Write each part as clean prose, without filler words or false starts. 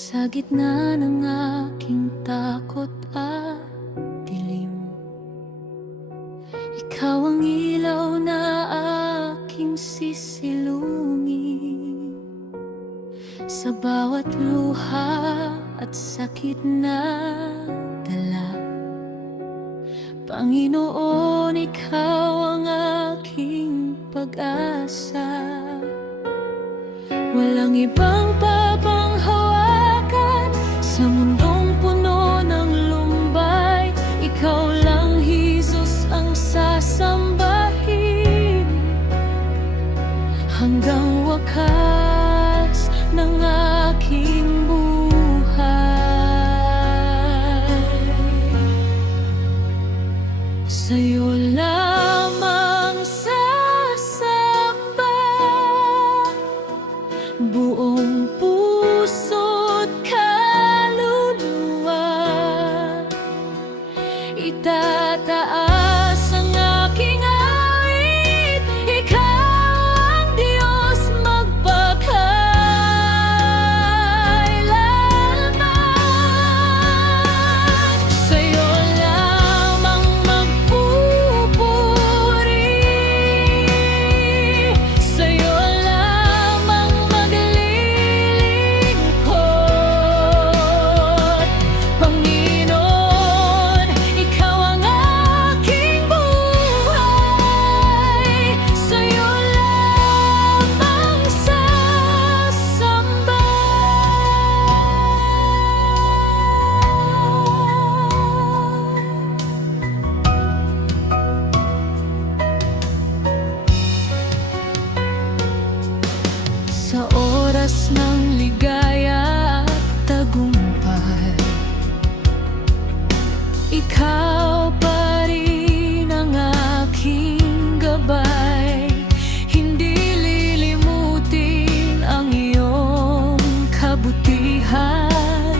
Sa gitna ng aking takot at dilim, ikaw ang ilaw na aking sisilungin. Sa bawat luha at sakit na dala, Panginoon, ikaw ang aking pag-asa. Walang ibang papanghawakan sa mundong puno ng lumbay. Ikaw lang, Jesus, ang sasambahin hanggang wakas ng aking buhay. Sa'yo lamang sasamba, buong puso't kaluluwa. Itataas ang aking awit, ikaw ang Diyos magpakailanman. Sa'yo lamang magpupuri, sa'yo lamang maglilingkod. Panginoon, ikaw ang aking buhay, sa'yo lamang sasamba. Sa oras ng ligaya at tagumpay, ikaw pa rin ang aking gabay. Hindi lilimutin ang iyong kabutihan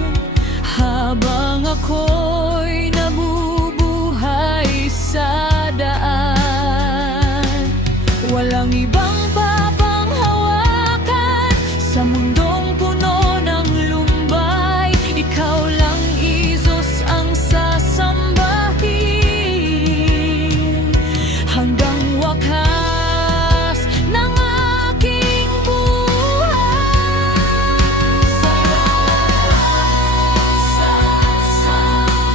habang ako'y nabubuhay sa daan. Walang ibang papanghawakan sa mundong puno ng lumbay. Ikaw lang, Jesus, ang sasambahin hanggang wakas ng aking buhay. Sa'yo lamang sasamba,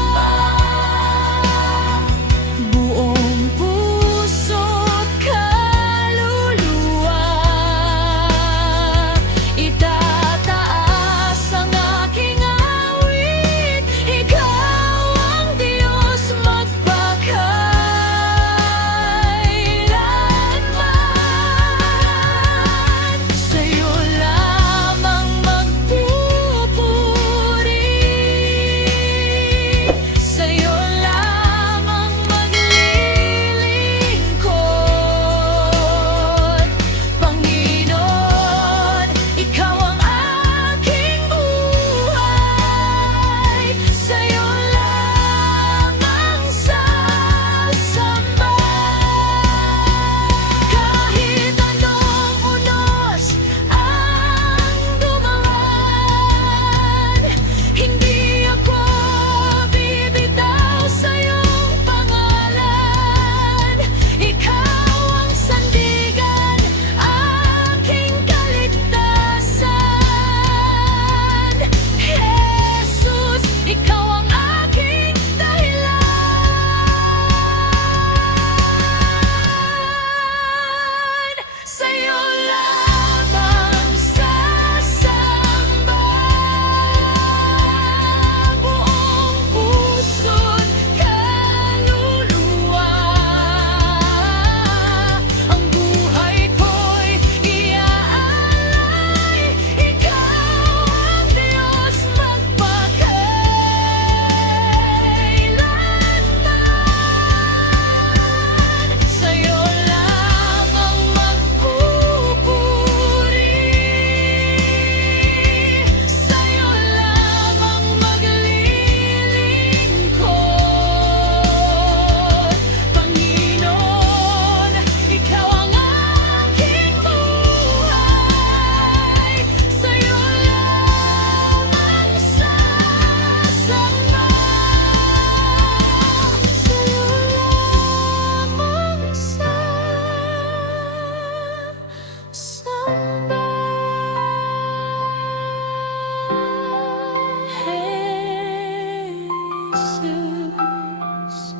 Jesus,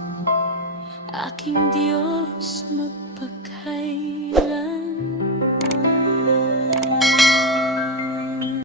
aking Diyos.